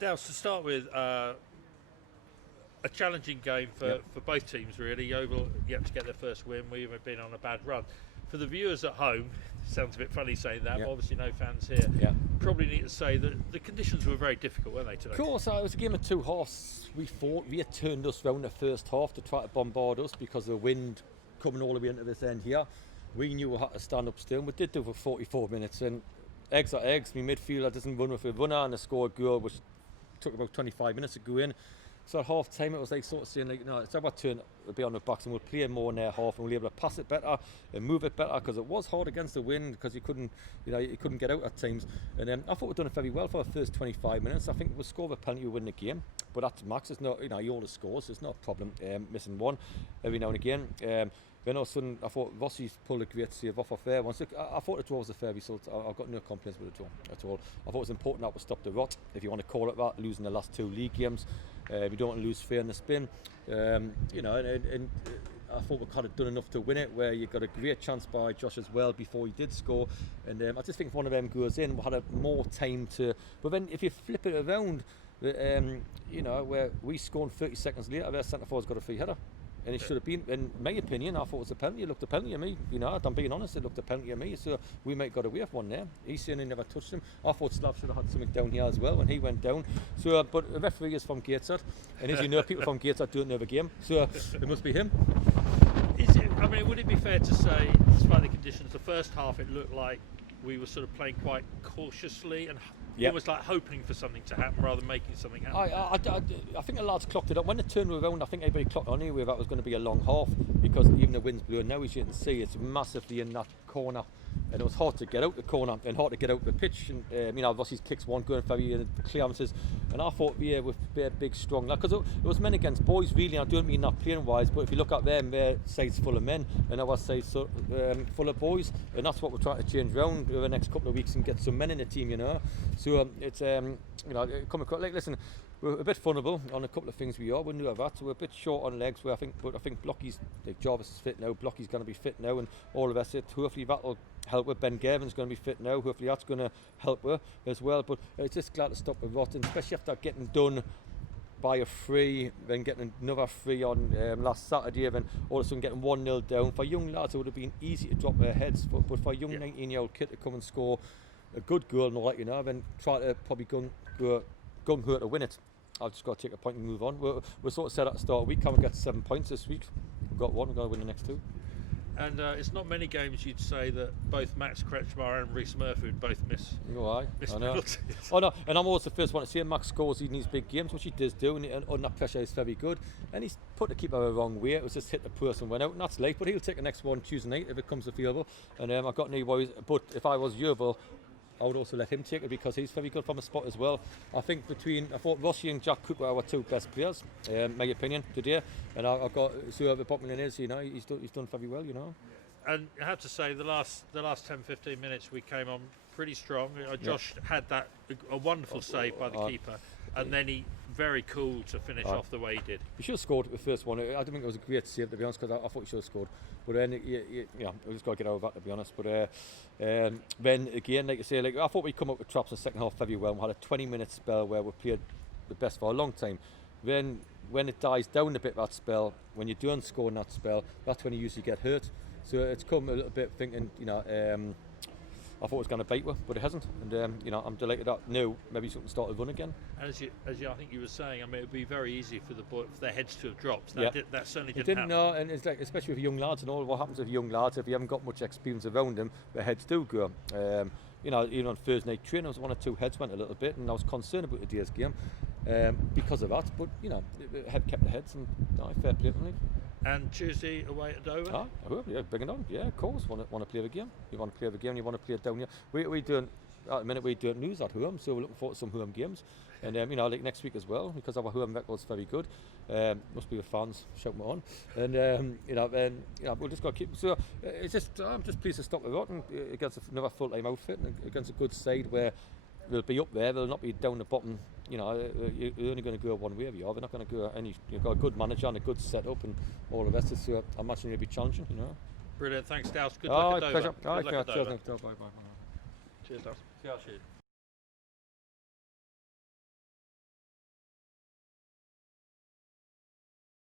Dowse, to start with, a challenging game for both teams, really. Yeovil yet to get their first win. We've been on a bad run. For the viewers at home, sounds a bit funny saying that, but obviously no fans here. Probably need to say that the conditions were very difficult, weren't they, today? Of course, it was a game of two halves. We thought we had turned us round the first half to try to bombard us because of the wind coming all the way into this end here. We knew we had to stand up still, and we did do for 44 minutes. And eggs are eggs. My midfielder doesn't run with a runner, and they scored a goal which took about 25 minutes to go in. So at half time it was like sort of saying, like, no, it's our turn to be on the backs and we'll play more in their half and we'll be able to pass it better and move it better, because it was hard against the wind because you couldn't get out at times. And I thought we'd done it very well for the first 25 minutes. I think we'll score a penalty to win the game, but that's max. It's not, he always scores. It's not a problem missing one every now and again. Then all of a sudden, I thought Rossi's pulled a great save off a fair one. So I thought the draw was a fair result. I've got no complaints with the draw at all. I thought it was important that we stopped the rot, if you want to call it that, losing the last two league games. We don't want to lose fair in the spin. And I thought we kind of done enough to win it, where you got a great chance by Josh as well before he did score. And I just think if one of them goes in, we had more time to. But then if you flip it around, where we scored 30 seconds later, their centre forward's got a free header. And it should have been, in my opinion, I thought it was a penalty. It looked a penalty to me. I'm being honest, it looked a penalty to me. So we might have got away with one there. He's saying he never touched him. I thought Slav should have had something down here as well when he went down. So, but the referee is from Gateshead. And as you know, people from Gateshead don't know the game. So it must be him. Would it be fair to say, despite the conditions, the first half it looked like we were sort of playing quite cautiously and almost like hoping for something to happen rather than making something happen? I think the lads clocked it up. When they turned around, I think everybody clocked on anyway that was going to be a long half, because even the wind's blowing now, as you can see, it's massively in that corner. And it was hard to get out the corner and hard to get out the pitch. And Rossi's kicks one going very clearances. And I thought with their big strong, because it was men against boys really. I don't mean that playing wise, but if you look at them, their side's full of men and our side's full of boys. And that's what we're trying to change round over the next couple of weeks and get some men in the team. So it's come across. Like, listen, we're a bit vulnerable on a couple of things. We knew of that. So we're a bit short on legs. But I think Blocky's, like Jarvis is fit now. Blocky's going to be fit now, and all of us. Hopefully that'll help with. Ben Gavin's going to be fit now. Hopefully that's going to help her as well. But it's just glad to stop the rot, and especially after getting done by a free, then getting another free on last Saturday, then all of a sudden getting 1-0 down. For young lads, it would have been easy to drop their heads, but for a young 19-year-old kid to come and score a good goal and all that, then try to probably gung-ho to win it. I've just got to take a point and move on. We're sort of set at the start of the week. Can we get 7 points this week? We've got one. We've got to win the next two. And it's not many games you'd say that both Max Kretschmar and Rhys Murphy would both miss. I know. No, and I'm always the first one to see Max scores in these big games, which he does do, and under pressure is very good. And he's put the keeper the wrong way. It was just hit the post and went out, and that's late. But he'll take the next one Tuesday night if it comes available. And I've got no worries. But if I was Yeovil, I would also let him take it because he's very good from a spot as well. I thought Rossi and Jack Cooper are our two best players, my opinion, today. And I've got whoever Botman is, he's done very well, And I have to say, the last 10-15 minutes we came on pretty strong. Josh had a wonderful save by the keeper, and then he very cool to finish off the way he did. He should have scored the first one. I don't think it was a great save, to be honest, because I thought he should have scored. But then, we just got to get over that, to be honest. But then again, like I say, I thought we'd come up with traps in the second half very well. We had a 20-minute spell where we played the best for a long time. Then when it dies down a bit, that spell, when you don't score in that spell, that's when you usually get hurt. So it's come a little bit thinking, I thought it was going to bite with, but it hasn't. And I'm delighted that now maybe something started to run again. And as I think you were saying, it would be very easy for their heads to have dropped. That certainly didn't happen. No, and it's like, especially with young lads and all. What happens with young lads if you haven't got much experience around them, their heads do go. Even on Thursday night training, there was one or two heads went a little bit, and I was concerned about today's game because of that. But had kept the heads, and fair play to them. And Tuesday away at Dover? Bring it on. Yeah, of course. Want to play the game. You want to play the game, you want to play it down here. We do at the minute we do news at home, so we're looking forward to some home games. And like next week as well, because our home record's very good. Must be the fans shouting it on. And we'll just got to keep. So it's just I'm just pleased to stop the rot against another full-time outfit and against a good side where they'll be up there. They'll not be down the bottom. You're only going to go one way. They're not going to go any. You've got a good manager and a good setup and all the rest. So I imagine it'll be challenging. Brilliant. Thanks, Dowse. Good luck at Dover. Pleasure. Good luck at Dover. Bye. Cheers, Dowse. Cheers.